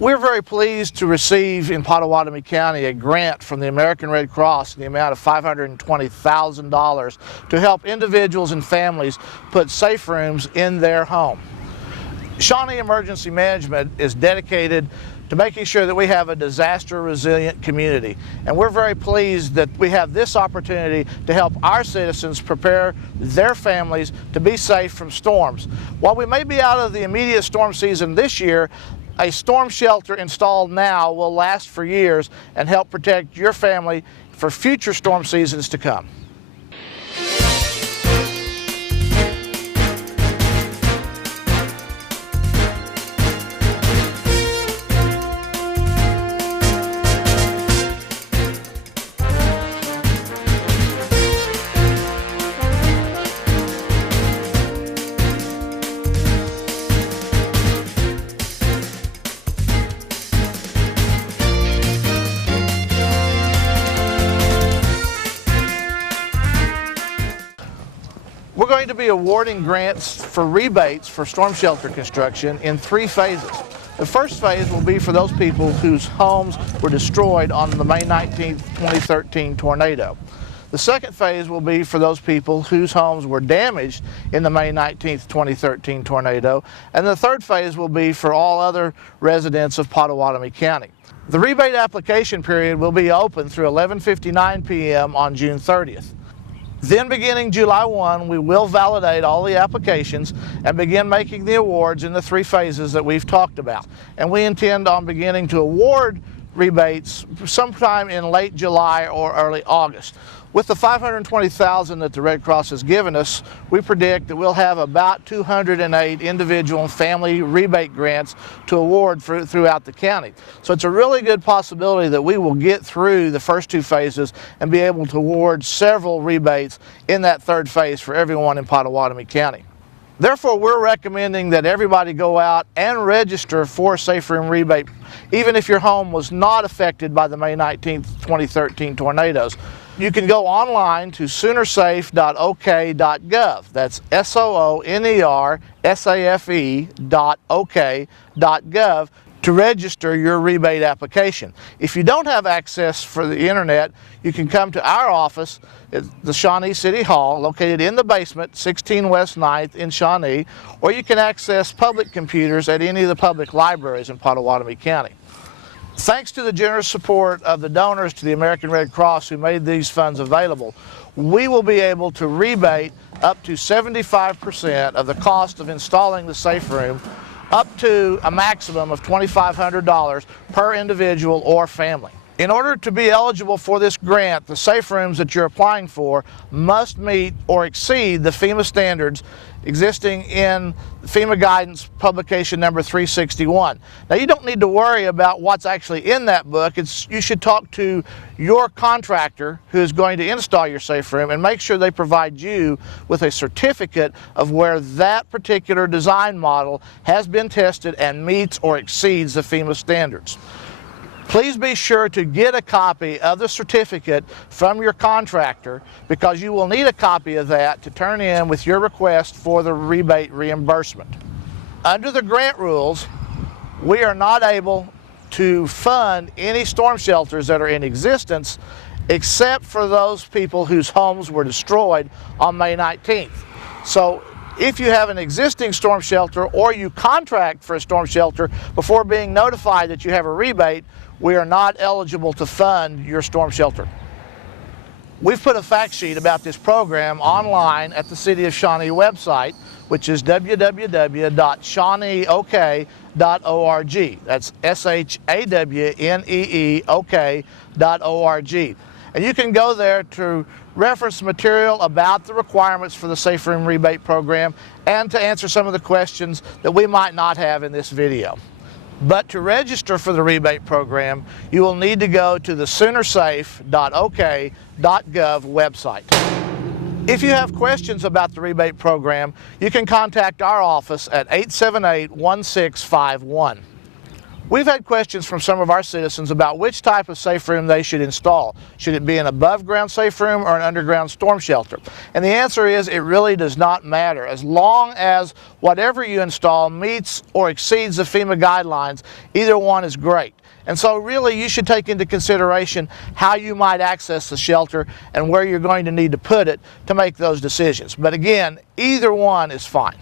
We're very pleased to receive in Pottawatomie County a grant from the American Red Cross in the amount of $520,000 to help individuals and families put safe rooms in their home. Shawnee Emergency Management is dedicated to making sure that we have a disaster resilient community, and we're very pleased that we have this opportunity to help our citizens prepare their families to be safe from storms. While we may be out of the immediate storm season this year, a storm shelter installed now will last for years and help protect your family for future storm seasons to come. We're going to be awarding grants for rebates for storm shelter construction in 3 phases. The first phase will be for those people whose homes were destroyed on the May 19, 2013 tornado. The second phase will be for those people whose homes were damaged in the May 19, 2013 tornado. And the third phase will be for all other residents of Pottawatomie County. The rebate application period will be open through 11:59 p.m. on June 30th. Then beginning July 1, we will validate all the applications and begin making the awards in the 3 phases that we've talked about. And we intend on beginning to award rebates sometime in late July or early August. With the $520,000 that the Red Cross has given us, we predict that we'll have about 208 individual and family rebate grants to award throughout the county. So it's a really good possibility that we will get through the first 2 phases and be able to award several rebates in that 3rd phase for everyone in Pottawatomie County. Therefore, we're recommending that everybody go out and register for a Safe Room rebate, even if your home was not affected by the May 19, 2013 tornadoes. You can go online to soonersafe.ok.gov. That's SOONERSAFE.ok.gov to register your rebate application. If you don't have access for the internet, you can come to our office at the Shawnee City Hall, located in the basement, 16 West 9th in Shawnee, or you can access public computers at any of the public libraries in Pottawatomie County. Thanks to the generous support of the donors to the American Red Cross who made these funds available, we will be able to rebate up to 75% of the cost of installing the safe room, up to a maximum of $2,500 per individual or family. In order to be eligible for this grant, the safe rooms that you're applying for must meet or exceed the FEMA standards existing in FEMA Guidance Publication number 361. Now, you don't need to worry about what's actually in that book. You should talk to your contractor who is going to install your safe room and make sure they provide you with a certificate of where that particular design model has been tested and meets or exceeds the FEMA standards. Please be sure to get a copy of the certificate from your contractor, because you will need a copy of that to turn in with your request for the rebate reimbursement. Under the grant rules, we are not able to fund any storm shelters that are in existence except for those people whose homes were destroyed on May 19th. So if you have an existing storm shelter or you contract for a storm shelter before being notified that you have a rebate, we are not eligible to fund your storm shelter. We've put a fact sheet about this program online at the City of Shawnee website, which is www.shawneeok.org. That's SHAWNEEOK.org. And you can go there to reference material about the requirements for the Safe Room Rebate Program and to answer some of the questions that we might not have in this video. But to register for the rebate program, you will need to go to the soonersafe.ok.gov website. If you have questions about the rebate program, you can contact our office at 878-1651. We've had questions from some of our citizens about which type of safe room they should install. Should it be an above ground safe room or an underground storm shelter? And the answer is it really does not matter. As long as whatever you install meets or exceeds the FEMA guidelines, either one is great. And so really you should take into consideration how you might access the shelter and where you're going to need to put it to make those decisions. But again, either one is fine.